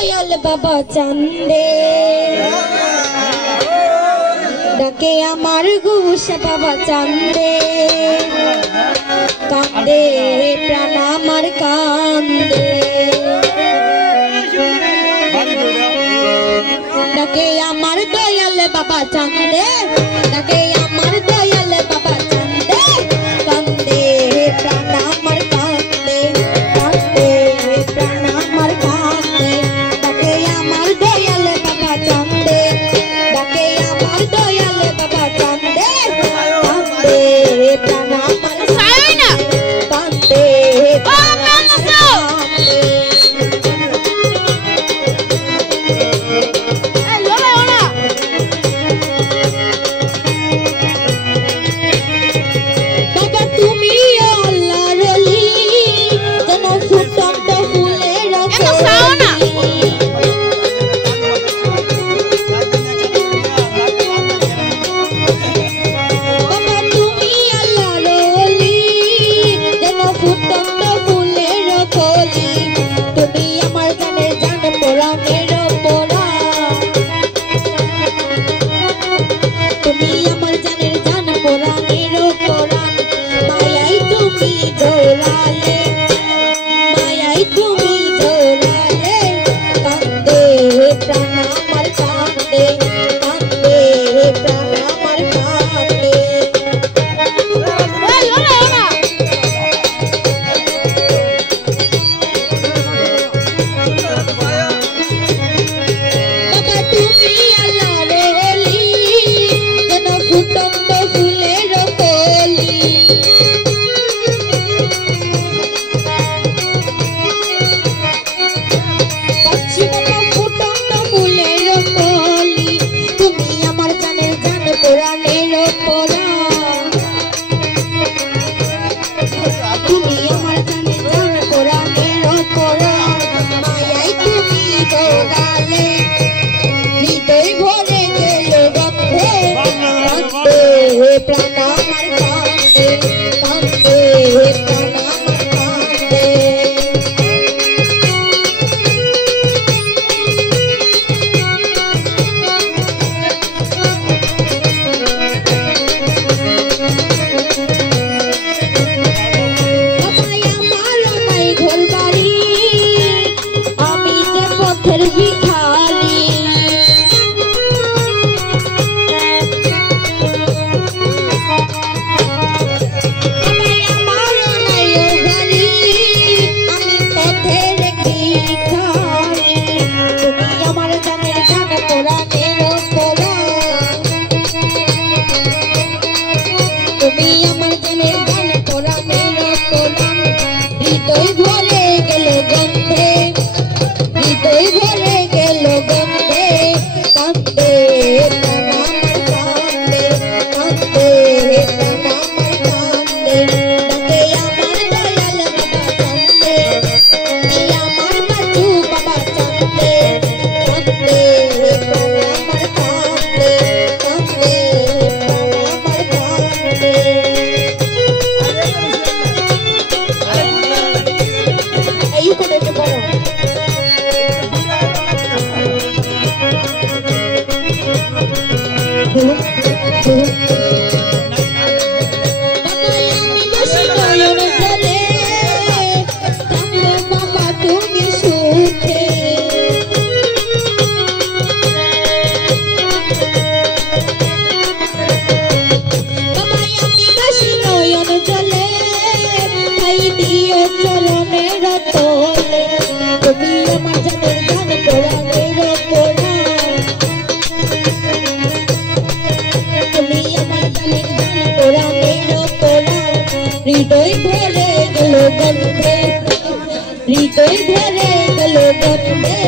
দয়াল বাবা চান্দে ডাকে আমার গুসা বাবা চান্দে কান্দে প্রাণ আমার কান্দে ডাকে আমার দয়াল বাবা চান্দে ডাকে আমার দয়াল বাবা চান্দে কান্দে প্রাণ আমার কান্দে কান্দে প্রাণ আমার কান্দে ডাকে আমার দয়াল বাবা চান্দে ডাকে আমার দয়াল বাবা চান্দে কান্দে প্রাণ আমার কান্দে হৃদয় ভরে গেল গন্ধে হৃদয় ভরে গেল গন্ধে